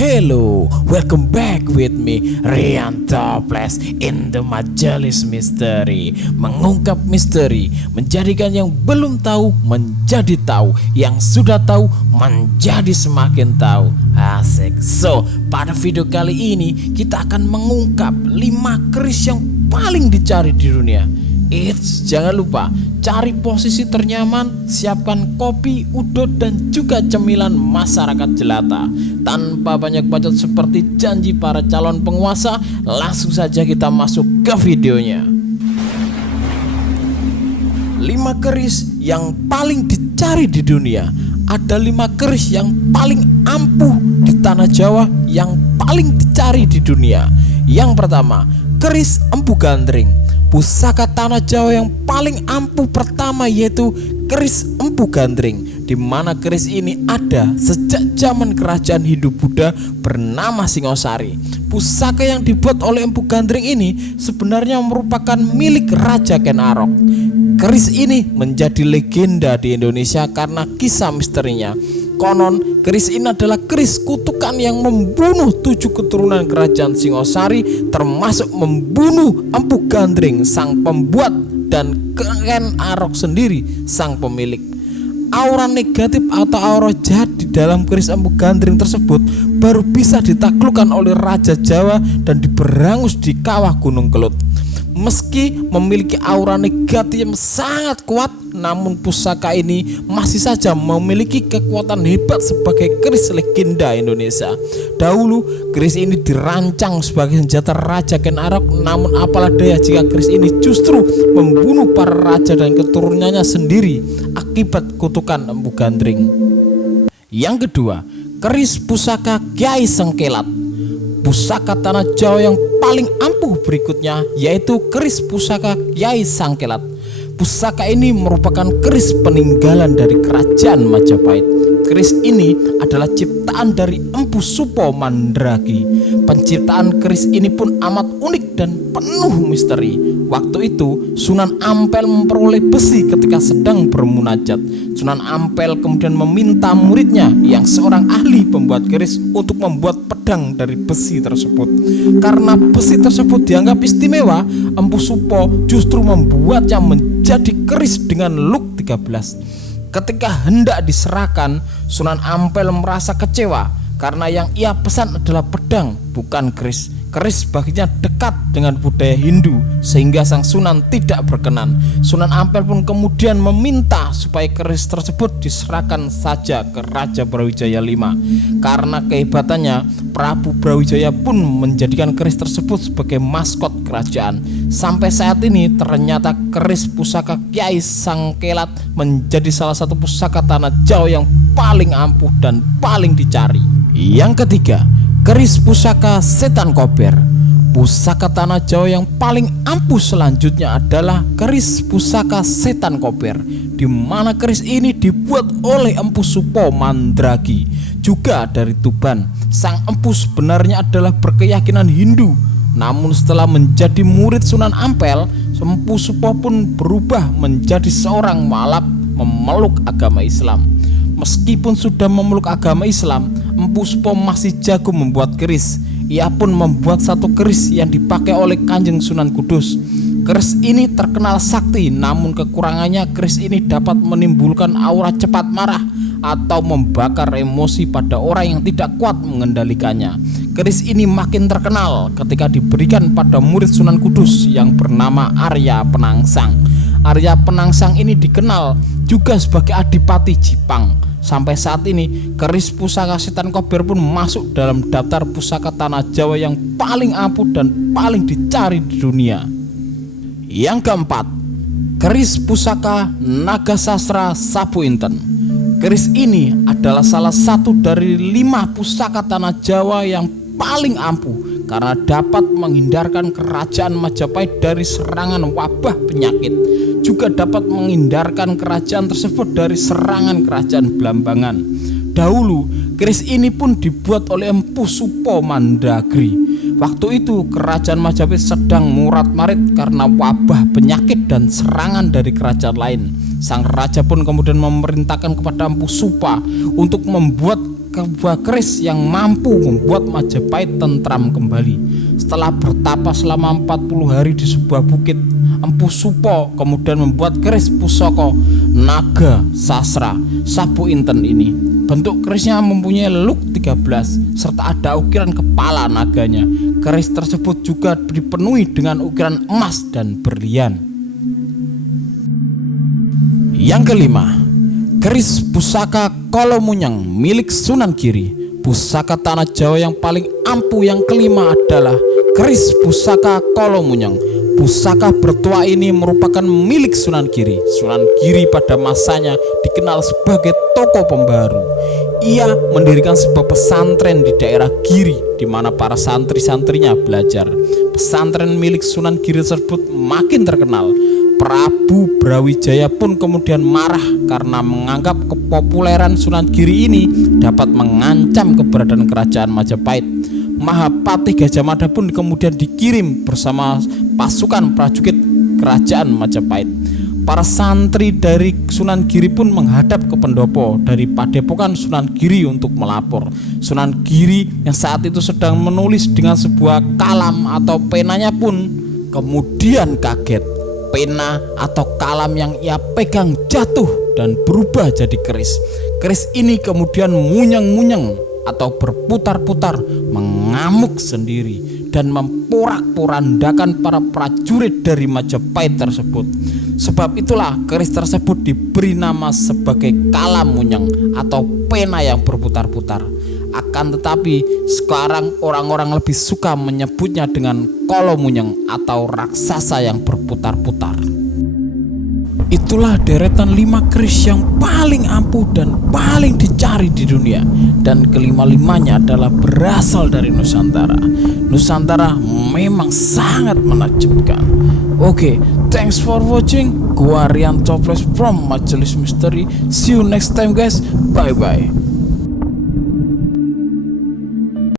Hello, welcome back with me Rian Toples in the Majelis Misteri. Mengungkap misteri, menjadikan yang belum tahu menjadi tahu, yang sudah tahu menjadi semakin tahu. Asik. So, pada video kali ini kita akan mengungkap 5 keris yang paling dicari di dunia. Jangan lupa cari posisi ternyaman, siapkan kopi, udot, dan juga cemilan masyarakat jelata. Tanpa banyak bacot seperti janji para calon penguasa, langsung saja kita masuk ke videonya. 5 keris yang paling dicari di dunia. Ada 5 keris yang paling ampuh di tanah Jawa, yang paling dicari di dunia. Yang pertama, keris Empu Gandring. Pusaka tanah Jawa yang paling ampuh pertama yaitu keris Empu Gandring, di mana keris ini ada sejak zaman kerajaan Hindu-Buddha bernama Singosari. Pusaka yang dibuat oleh Empu Gandring ini sebenarnya merupakan milik Raja Ken Arok. Keris ini menjadi legenda di Indonesia karena kisah misterinya. Konon keris ini adalah keris kutukan yang membunuh 7 keturunan kerajaan Singosari, termasuk membunuh Empu Gandring sang pembuat dan Ken Arok sendiri sang pemilik. Aura negatif atau aura jahat di dalam keris Empu Gandring tersebut baru bisa ditaklukkan oleh Raja Jawa dan diberangus di kawah Gunung Kelut. Meski memiliki aura negatif yang sangat kuat, namun pusaka ini masih saja memiliki kekuatan hebat sebagai keris legenda Indonesia. Dahulu keris ini dirancang sebagai senjata Raja Ken Arok, namun apalah daya jika keris ini justru membunuh para raja dan keturunannya sendiri akibat kutukan Empu Gandring. Yang kedua, keris pusaka Kyai Sengkelat. Pusaka tanah Jawa yang paling ampuh berikutnya yaitu keris pusaka Kyai Sengkelat. Pusaka ini merupakan keris peninggalan dari kerajaan Majapahit. Keris ini adalah ciptaan dari Empu Supo Mandragi. Penciptaan keris ini pun amat unik dan penuh misteri. Waktu itu Sunan Ampel memperoleh besi ketika sedang bermunajat. Sunan Ampel kemudian meminta muridnya yang seorang ahli pembuat keris untuk membuat pedang dari besi tersebut. Karena besi tersebut dianggap istimewa, Empu Supo justru membuatnya menjadi keris dengan look 13. Ketika hendak diserahkan, Sunan Ampel merasa kecewa karena yang ia pesan adalah pedang, bukan keris. Keris baginya dekat dengan budaya Hindu sehingga sang Sunan tidak berkenan. Sunan Ampel pun kemudian meminta supaya keris tersebut diserahkan saja ke Raja Brawijaya V. Karena kehebatannya, Prabu Brawijaya pun menjadikan keris tersebut sebagai maskot kerajaan. Sampai saat ini ternyata keris pusaka Kyai Sengkelat menjadi salah satu pusaka tanah Jawa yang paling ampuh dan paling dicari. Yang ketiga, keris pusaka Setan Kober. Pusaka tanah Jawa yang paling ampuh selanjutnya adalah keris pusaka Setan Kober, di mana keris ini dibuat oleh Empu Supo Mandragi, juga dari Tuban. Sang empu sebenarnya adalah berkeyakinan Hindu, namun setelah menjadi murid Sunan Ampel, Empu Supo pun berubah menjadi seorang mualaf memeluk agama Islam. Meskipun sudah memeluk agama Islam, Empu Supo masih jago membuat keris. Ia pun membuat satu keris yang dipakai oleh Kanjeng Sunan Kudus. Keris ini terkenal sakti, namun kekurangannya keris ini dapat menimbulkan aura cepat marah atau membakar emosi pada orang yang tidak kuat mengendalikannya. Keris ini makin terkenal ketika diberikan pada murid Sunan Kudus yang bernama Arya Penangsang. Arya Penangsang ini dikenal juga sebagai Adipati Jipang. Sampai saat ini keris pusaka Setan Kober pun masuk dalam daftar pusaka tanah Jawa yang paling ampuh dan paling dicari di dunia. Yang keempat, keris pusaka Naga Sastra Sapu Inten. Keris ini adalah salah satu dari 5 pusaka tanah Jawa yang paling ampuh karena dapat menghindarkan kerajaan Majapahit dari serangan wabah penyakit. Juga dapat menghindarkan kerajaan tersebut dari serangan kerajaan Blambangan. Dahulu keris ini pun dibuat oleh Empu Supo Mandragi. Waktu itu kerajaan Majapahit sedang murat-marit karena wabah penyakit dan serangan dari kerajaan lain. Sang raja pun kemudian memerintahkan kepada Empu Supa untuk membuat sebuah keris yang mampu membuat Majapahit tentram kembali. Setelah bertapa selama 40 hari di sebuah bukit, Empu Supo kemudian membuat keris pusaka naga sasra Sabu Inten ini. Bentuk kerisnya mempunyai leluk 13 serta ada ukiran kepala naganya. Keris tersebut juga dipenuhi dengan ukiran emas dan berlian. Yang kelima, keris pusaka Kolomunyang milik Sunan Giri. Pusaka tanah Jawa yang paling ampuh yang kelima adalah keris pusaka Kolomunyang. Pusaka bertua ini merupakan milik Sunan Giri. Sunan Giri pada masanya dikenal sebagai tokoh pembaharu. Ia mendirikan sebuah pesantren di daerah Giri di mana para santri-santrinya belajar. Pesantren milik Sunan Giri tersebut makin terkenal. Prabu Brawijaya pun kemudian marah karena menganggap kepopuleran Sunan Giri ini dapat mengancam keberadaan kerajaan Majapahit. Mahapatih Gajah Mada pun kemudian dikirim bersama pasukan prajurit kerajaan Majapahit. Para santri dari Sunan Giri pun menghadap ke pendopo dari padepokan Sunan Giri untuk melapor. Sunan Giri yang saat itu sedang menulis dengan sebuah kalam atau penanya pun kemudian kaget. Pena atau kalam yang ia pegang jatuh dan berubah jadi keris. Keris ini kemudian munyeng-munyeng atau berputar-putar, mengamuk sendiri dan memporak-porandakan para prajurit dari Majapahit tersebut. Sebab itulah keris tersebut diberi nama sebagai kalam munyeng atau pena yang berputar-putar. Akan tetapi sekarang orang-orang lebih suka menyebutnya dengan Kolomunyeng atau raksasa yang berputar-putar. Itulah deretan 5 keris yang paling ampuh dan paling dicari di dunia. Dan kelima-limanya adalah berasal dari Nusantara. Nusantara memang sangat menakjubkan. Oke, thanks for watching. Gua Rian Toples from Majelis Misteri. See you next time guys. Bye bye.